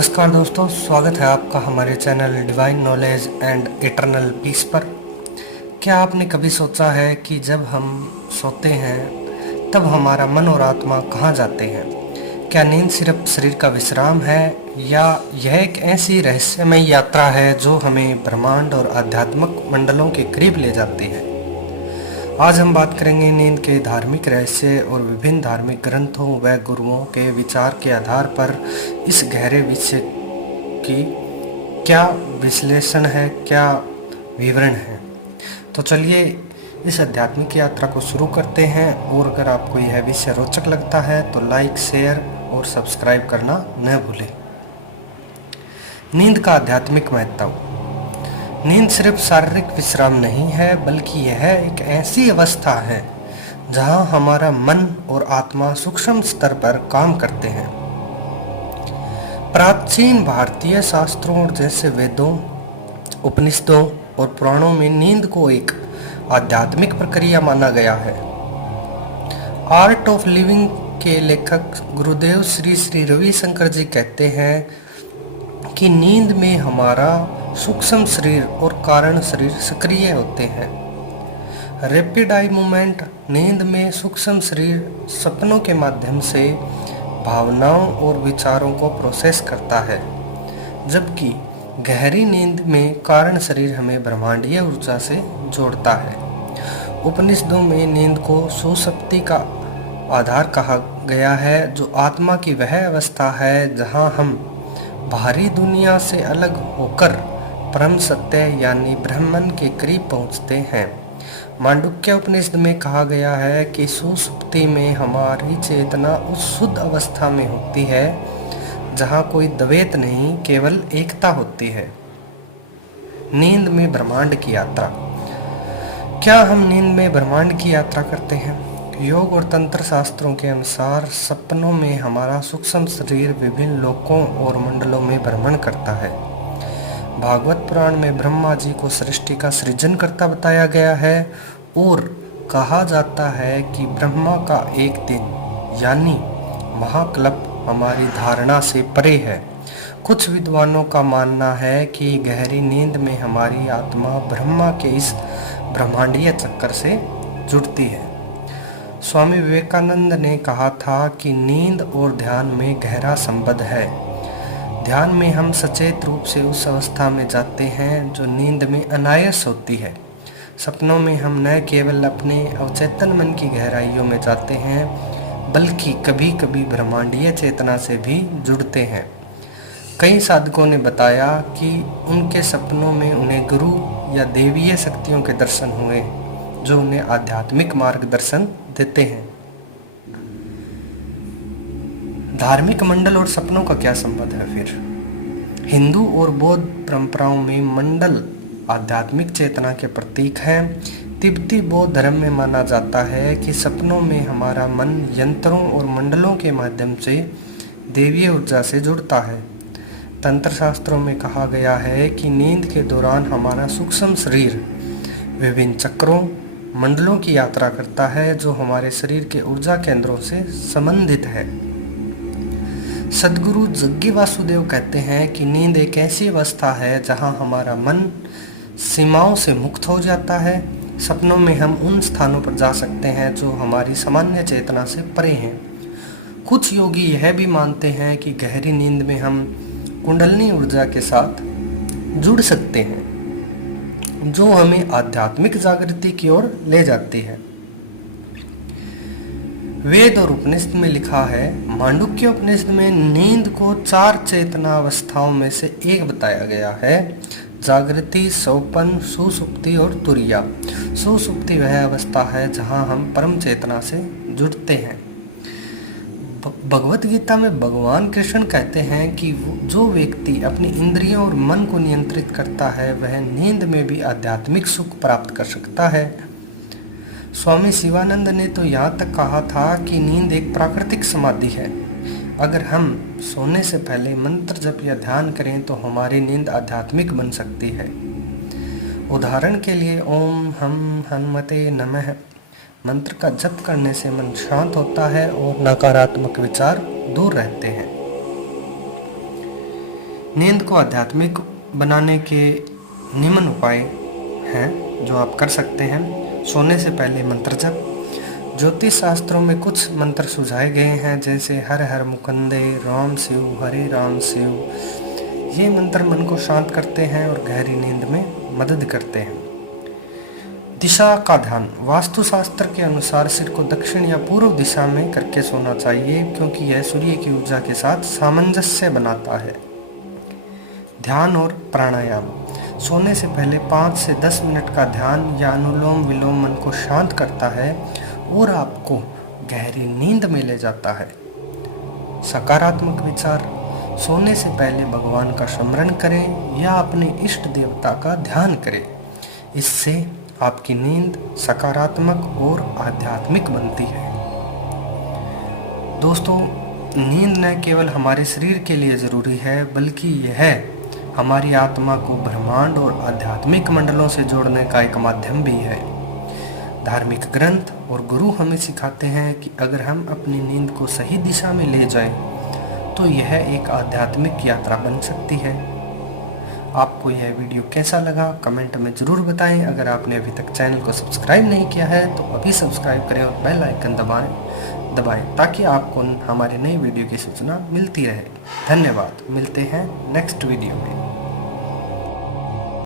नमस्कार दोस्तों, स्वागत है आपका हमारे channel divine knowledge and eternal peace पर। क्या आपने कभी सोचा है कि जब हम सोते हैं तब हमारा मन और आत्मा कहाँ जाते हैं? क्या नींद सिर्फ शरीर का विश्राम है या यह एक ऐसी रहस्यमय यात्रा है जो हमें ब्रह्मांड और आध्यात्मिक मंडलों के करीब ले जाती है? आज हम बात करेंगे नींद के धार्मिक रहस्य और विभिन्न धार्मिक ग्रंथों व गुरुओं के विचार के आधार पर इस गहरे विषय की क्या विश्लेषण है, क्या विवरण है। तो चलिए इस आध्यात्मिक यात्रा को शुरू करते हैं। और अगर आपको यह विषय रोचक लगता है तो लाइक, शेयर और सब्सक्राइब करना न भूलें। नींद का आध्यात्मिक महत्व। नींद सिर्फ शारीरिक विश्राम नहीं है, बल्कि यह एक ऐसी अवस्था है जहां हमारा मन और आत्मा सूक्ष्म स्तर पर काम करते हैं। प्राचीन भारतीय शास्त्रों जैसे वेदों, उपनिषदों और पुराणों में नींद को एक आध्यात्मिक प्रक्रिया माना गया है। आर्ट ऑफ लिविंग के लेखक गुरुदेव श्री श्री रविशंकर जी कहते हैं कि नींद में हमारा सूक्ष्म शरीर और कारण शरीर सक्रिय होते हैं। Rapid eye movement. नींद में सूक्ष्म शरीर सपनों के माध्यम से भावनाओं और विचारों को प्रोसेस करता है, जबकि गहरी नींद में कारण शरीर हमें ब्रह्मांडीय ऊर्जा से जोड़ता है। उपनिषदों में नींद को सुषुप्ति का आधार कहा गया है, जो आत्मा की वह अवस्था है जहां हम बाहरी दुनिया से अलग होकर परम सत्य यानी ब्रह्मन के करीब पहुंचते हैं। मांडुक्य उपनिषद में कहा गया है कि सुषुप्ति में हमारी चेतना उस शुद्ध अवस्था में होती है जहां कोई द्वैत नहीं, केवल एकता होती है। नींद में ब्रह्मांड की यात्रा। क्या हम नींद में ब्रह्मांड की यात्रा करते हैं? योग और तंत्र शास्त्रों के अनुसार सपनों में हमारा सूक्ष्म शरीर विभिन्न लोकों और मंडलों में भ्रमण करता है। भागवत पुराण में ब्रह्मा जी को सृष्टि का सृजनकर्ता बताया गया है और कहा जाता है कि ब्रह्मा का एक दिन यानी महाकल्प हमारी धारणा से परे है। कुछ विद्वानों का मानना है कि गहरी नींद में हमारी आत्मा ब्रह्मा के इस ब्रह्मांडीय चक्कर से जुड़ती है। स्वामी विवेकानंद ने कहा था कि नींद और ध्यान में गहरा संबंध है। ध्यान में हम सचेत रूप से उस अवस्था में जाते हैं जो नींद में अनायास होती है। सपनों में हम न केवल अपने अवचेतन मन की गहराइयों में जाते हैं, बल्कि कभी कभी ब्रह्मांडीय चेतना से भी जुड़ते हैं। कई साधकों ने बताया कि उनके सपनों में उन्हें गुरु या देवीय शक्तियों के दर्शन हुए, जो उन्हें आध्यात्मिक मार्गदर्शन देते हैं। धार्मिक मंडल और सपनों का क्या संबंध है फिर? हिंदू और बौद्ध परंपराओं में मंडल आध्यात्मिक चेतना के प्रतीक हैं। तिब्बती बौद्ध धर्म में माना जाता है कि सपनों में हमारा मन यंत्रों और मंडलों के माध्यम से देवीय ऊर्जा से जुड़ता है। तंत्र शास्त्रों में कहा गया है कि नींद के दौरान हमारा सूक्ष्म शरीर विभिन्न चक्रों, मंडलों की यात्रा करता है, जो हमारे शरीर के ऊर्जा केंद्रों से संबंधित है। सद्गुरु जग्गी वासुदेव कहते हैं कि नींद एक ऐसी अवस्था है जहां हमारा मन सीमाओं से मुक्त हो जाता है। सपनों में हम उन स्थानों पर जा सकते हैं जो हमारी सामान्य चेतना से परे हैं। कुछ योगी यह भी मानते हैं कि गहरी नींद में हम कुंडलिनी ऊर्जा के साथ जुड़ सकते हैं, जो हमें आध्यात्मिक जागृति की ओर ले जाती है। वेद और उपनिषद में लिखा है, मांडुक्य उपनिषद में नींद को 4 चेतना अवस्थाओं में से एक बताया गया है: जागृति, सौपन, सुषुप्ति और तुरिया। सुषुप्ति वह अवस्था है जहां हम परम चेतना से जुड़ते हैं। भगवत गीता में भगवान कृष्ण कहते हैं कि जो व्यक्ति अपनी इंद्रियों और मन को नियंत्रित करता है वह नींद में भी आध्यात्मिक सुख प्राप्त कर सकता है। स्वामी शिवानंद ने तो यहाँ तक कहा था कि नींद एक प्राकृतिक समाधि है। अगर हम सोने से पहले मंत्र जप या ध्यान करें तो हमारी नींद आध्यात्मिक बन सकती है। उदाहरण के लिए ओम हम हनुमते नमः मंत्र का जप करने से मन शांत होता है और नकारात्मक विचार दूर रहते हैं। नींद को आध्यात्मिक बनाने के निम्न उपाय हैं जो आप कर सकते हैं। सोने से पहले मंत्र जप। ज्योतिष शास्त्रों में कुछ मंत्र सुझाए गए हैं, जैसे हर हर मुकुंदे, राम शिव, हरे राम शिव। ये मंत्र मन को शांत करते हैं और गहरी नींद में मदद करते हैं। दिशा का ध्यान। वास्तुशास्त्र के अनुसार सिर को दक्षिण या पूर्व दिशा में करके सोना चाहिए, क्योंकि यह सूर्य की ऊर्जा के साथ सामंजस्य बनाता है। ध्यान और प्राणायाम। सोने से पहले 5 से 10 मिनट का ध्यान या अनुलोम विलोम मन को शांत करता है और आपको गहरी नींद में ले जाता है। सकारात्मक विचार। सोने से पहले भगवान का स्मरण करें या अपने इष्ट देवता का ध्यान करें। इससे आपकी नींद सकारात्मक और आध्यात्मिक बनती है। दोस्तों, नींद न केवल हमारे शरीर के लिए ज़रूरी है, बल्कि यह हमारी आत्मा को ब्रह्मांड और आध्यात्मिक मंडलों से जोड़ने का एक माध्यम भी है। धार्मिक ग्रंथ और गुरु हमें सिखाते हैं कि अगर हम अपनी नींद को सही दिशा में ले जाएं, तो यह एक आध्यात्मिक यात्रा बन सकती है। आपको यह वीडियो कैसा लगा कमेंट में ज़रूर बताएं। अगर आपने अभी तक चैनल को सब्सक्राइब नहीं किया है तो अभी सब्सक्राइब करें और बेल आइकन दबाएं ताकि आपको हमारे नई वीडियो की सूचना मिलती रहे। धन्यवाद। मिलते हैं नेक्स्ट वीडियो में।